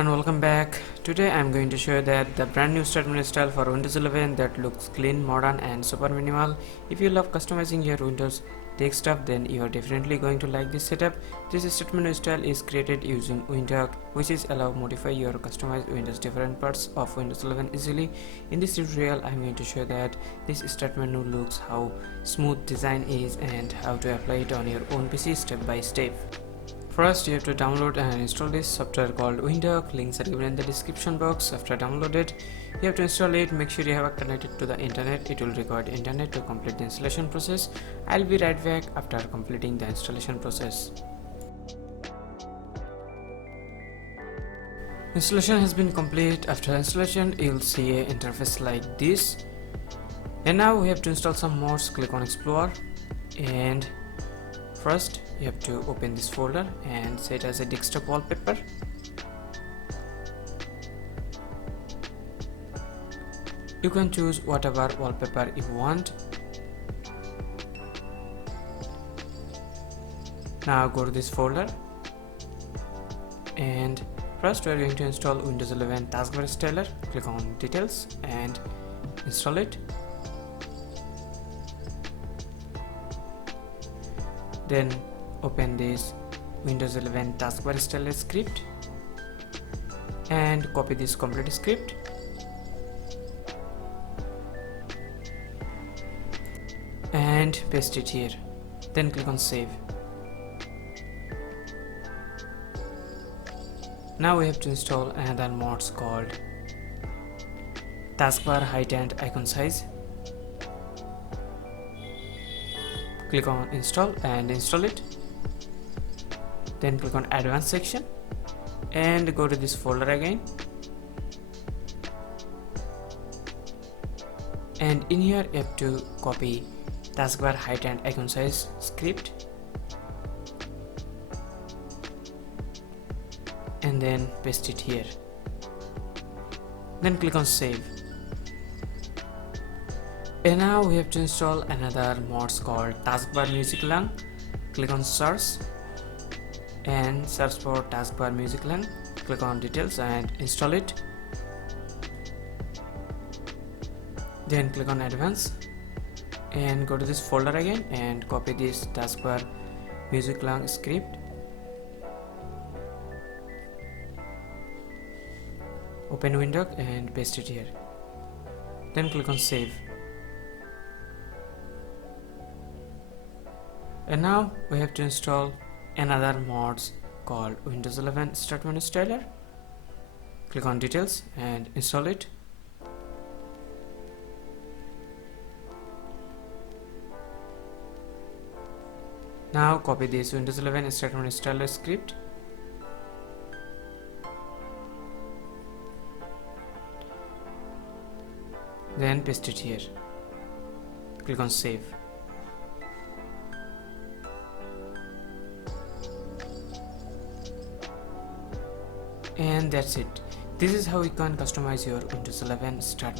everyone, welcome back. Today I'm going to show you that the brand new statement style for Windows 11 that looks clean, modern and super minimal. If you love customizing your Windows desktop, then you are definitely going to like this setup. This statement style is created using Windhawk, which is allow modify your customized Windows different parts of Windows 11 easily. In this tutorial I'm going to show that this statement looks, how smooth design is and how to apply it on your own PC step by step. First, you have to download and install this software called Windhawk. Links are given in the description box. After downloaded, you have to install it. Make sure you have it connected to the internet. It will require internet to complete the installation process. I'll be right back after completing the installation process. Installation has been complete. After installation, you'll see an interface like this. And now we have to install some mods. Click on Explorer, and first you have to open this folder and set as a desktop wallpaper. You can choose whatever wallpaper you want. Now go to this folder, and first we are going to install Windows 11 Taskbar Styler. Click on Details and install it. Then open this Windows 11 Taskbar Style script and copy this complete script and paste it here. Then click on Save. Now we have to install another mods called Taskbar Height and Icon Size. Click on Install and install it. Then click on Advanced section and go to this folder again, and in here you have to copy Taskbar Height and Icon Size script and then paste it here. Then click on Save. And now we have to install another mods called Taskbar Music Lang. Click on Search and search for Taskbar Music Lang. Click on Details and install it. Then click on Advanced and go to this folder again and copy this Taskbar Music Lang script. Open Windhawk and paste it here. Then click on Save. And now we have to install another mods called Windows 11 Statement Styler. Click on Details and install it. Now copy this Windows 11 Statement Styler script then paste it here. Click on Save. And that's it. This is how you can customize your Windows 11 start menu.